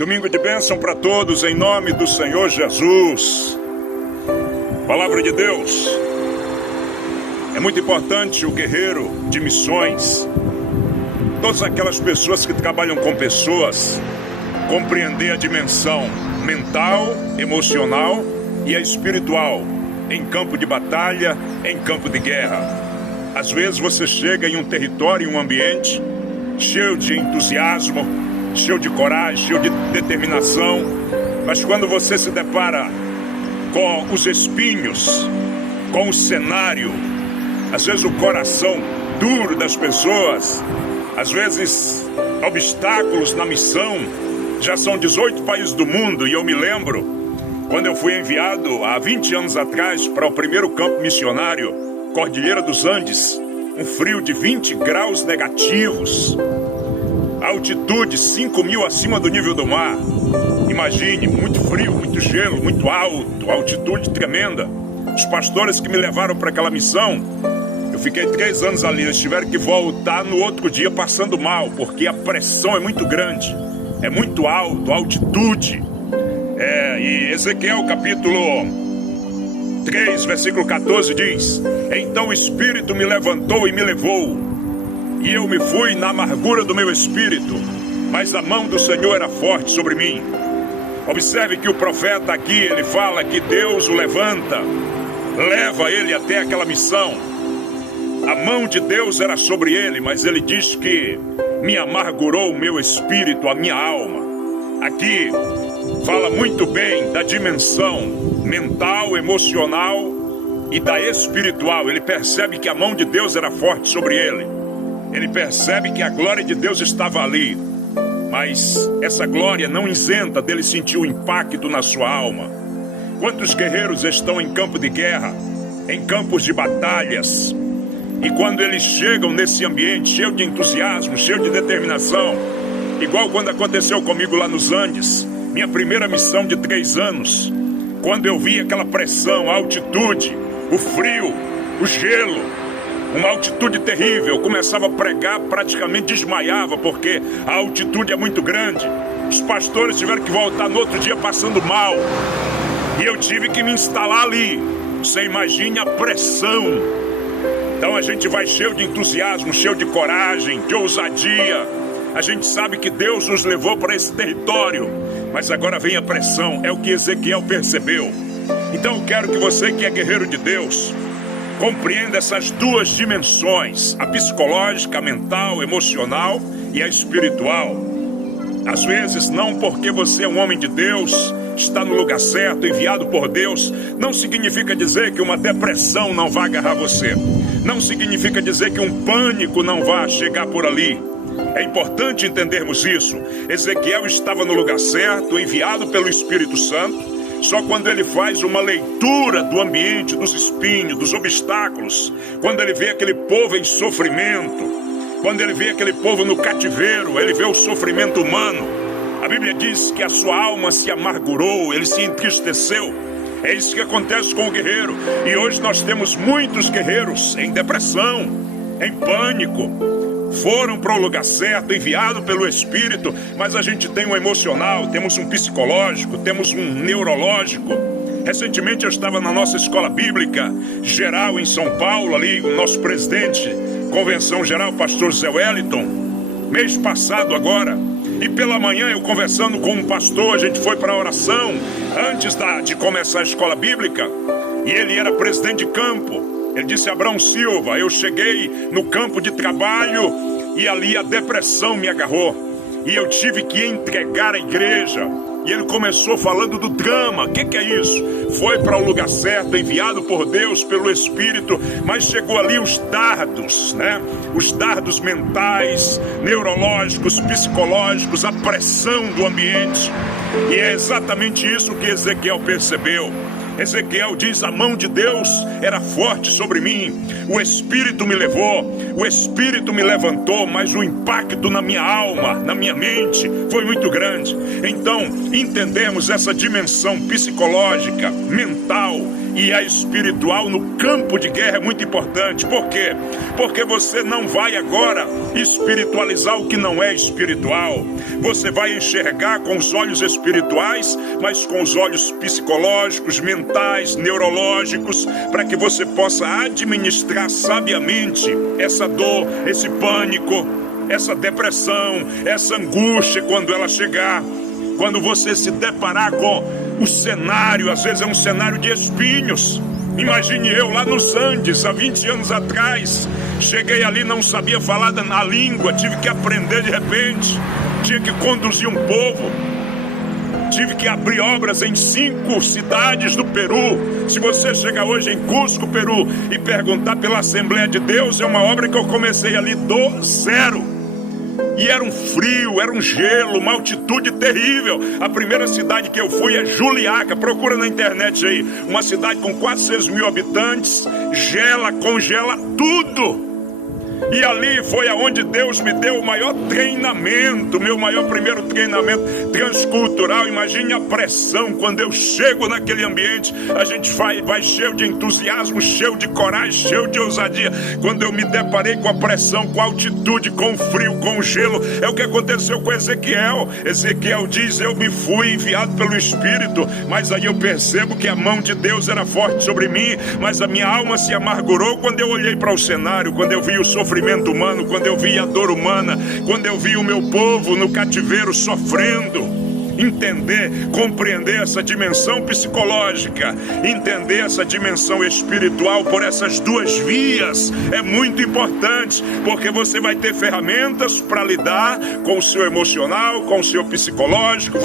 Domingo de bênção para todos, em nome do Senhor Jesus. Palavra de Deus. É muito importante o guerreiro de missões, todas aquelas pessoas que trabalham com pessoas, compreender a dimensão mental, emocional e a espiritual, em campo de batalha, em campo de guerra. Às vezes você chega em um território, em um ambiente, cheio de entusiasmo, cheio de coragem, cheio de determinação, mas quando você se depara com os espinhos, com o cenário, às vezes o coração duro das pessoas, às vezes obstáculos na missão, já são 18 países do mundo, e eu me lembro quando eu fui enviado há 20 anos atrás para o primeiro campo missionário, Cordilheira dos Andes, um frio de 20 graus negativos, altitude 5.000 acima do nível do mar. Imagine, muito frio, muito gelo, muito alto, altitude tremenda. Os pastores que me levaram para aquela missão, eu fiquei 3 anos ali, eles tiveram que voltar no outro dia passando mal, porque a pressão é muito grande, é muito alto, a altitude. E Ezequiel capítulo 3, versículo 14 diz: Então o Espírito me levantou e me levou, e eu me fui na amargura do meu espírito, mas a mão do Senhor era forte sobre mim. Observe que o profeta aqui, ele fala que Deus o levanta, leva ele até aquela missão. A mão de Deus era sobre ele, mas ele diz que me amargurou o meu espírito, a minha alma. Aqui fala muito bem da dimensão mental, emocional e da espiritual. Ele percebe que a mão de Deus era forte sobre ele. Ele percebe que a glória de Deus estava ali. Mas essa glória não isenta dele sentir o impacto na sua alma. Quantos guerreiros estão em campo de guerra, em campos de batalhas, e quando eles chegam nesse ambiente cheio de entusiasmo, cheio de determinação, igual quando aconteceu comigo lá nos Andes, minha primeira missão de 3 anos, quando eu vi aquela pressão, a altitude, o frio, o gelo, uma altitude terrível, eu começava a pregar, praticamente desmaiava, porque a altitude é muito grande. Os pastores tiveram que voltar no outro dia passando mal, e eu tive que me instalar ali. Você imagine a pressão. Então a gente vai cheio de entusiasmo, cheio de coragem, de ousadia. A gente sabe que Deus nos levou para esse território, mas agora vem a pressão, é o que Ezequiel percebeu. Então eu quero que você que é guerreiro de Deus, compreenda essas duas dimensões, a psicológica, a mental, emocional e a espiritual. Às vezes, não porque você é um homem de Deus, está no lugar certo, enviado por Deus, não significa dizer que uma depressão não vai agarrar você. Não significa dizer que um pânico não vai chegar por ali. É importante entendermos isso. Ezequiel estava no lugar certo, enviado pelo Espírito Santo. Só quando ele faz uma leitura do ambiente, dos espinhos, dos obstáculos, quando ele vê aquele povo em sofrimento, quando ele vê aquele povo no cativeiro, ele vê o sofrimento humano. A Bíblia diz que a sua alma se amargurou, ele se entristeceu. É isso que acontece com o guerreiro. E hoje nós temos muitos guerreiros em depressão, em pânico. Foram para o lugar certo, enviado pelo Espírito, mas a gente tem um emocional, temos um psicológico, temos um neurológico. Recentemente eu estava na nossa escola bíblica geral em São Paulo, ali o nosso presidente, convenção geral, pastor Zé Wellington, mês passado agora. E pela manhã eu conversando com um pastor, a gente foi para a oração, antes de começar a escola bíblica, e ele era presidente de campo. Ele disse: Abraão Silva, eu cheguei no campo de trabalho e ali a depressão me agarrou. E eu tive que entregar a igreja. E ele começou falando do drama. O que é isso? Foi para o lugar certo, enviado por Deus, pelo Espírito, mas chegou ali os dardos, né? Os dardos mentais, neurológicos, psicológicos, a pressão do ambiente. E é exatamente isso que Ezequiel percebeu. Ezequiel diz: a mão de Deus era forte sobre mim, o Espírito me levou, o Espírito me levantou, mas o impacto na minha alma, na minha mente, foi muito grande. Então, entendemos essa dimensão psicológica, mental e a espiritual no campo de guerra é muito importante. Por quê? Porque você não vai agora espiritualizar o que não é espiritual. Você vai enxergar com os olhos espirituais, mas com os olhos psicológicos, mentais, neurológicos, para que você possa administrar sabiamente essa dor, esse pânico, essa depressão, essa angústia quando ela chegar. Quando você se deparar com o cenário, às vezes é um cenário de espinhos. Imagine eu lá nos Andes, há 20 anos atrás. Cheguei ali, não sabia falar na língua, tive que aprender de repente. Tinha que conduzir um povo. Tive que abrir obras em 5 cidades do Peru. Se você chegar hoje em Cusco, Peru, e perguntar pela Assembleia de Deus, é uma obra que eu comecei ali do zero. E era um frio, era um gelo, uma altitude terrível. A primeira cidade que eu fui é Juliaca. Procura na internet aí. Uma cidade com 400 mil habitantes. Gela, congela tudo. E ali foi aonde Deus me deu o maior treinamento, meu maior primeiro treinamento transcultural. Imagine a pressão quando eu chego naquele ambiente. A gente vai cheio de entusiasmo, cheio de coragem, cheio de ousadia. Quando eu me deparei com a pressão, com a altitude, com o frio, com o gelo, é o que aconteceu com Ezequiel. Ezequiel diz: eu me fui enviado pelo Espírito, mas aí eu percebo que a mão de Deus era forte sobre mim, mas a minha alma se amargurou quando eu olhei para o cenário, quando eu vi o sofrimento humano, quando eu vi a dor humana, quando eu vi o meu povo no cativeiro sofrendo. Entender, compreender essa dimensão psicológica, entender essa dimensão espiritual por essas duas vias é muito importante, porque você vai ter ferramentas para lidar com o seu emocional, com o seu psicológico.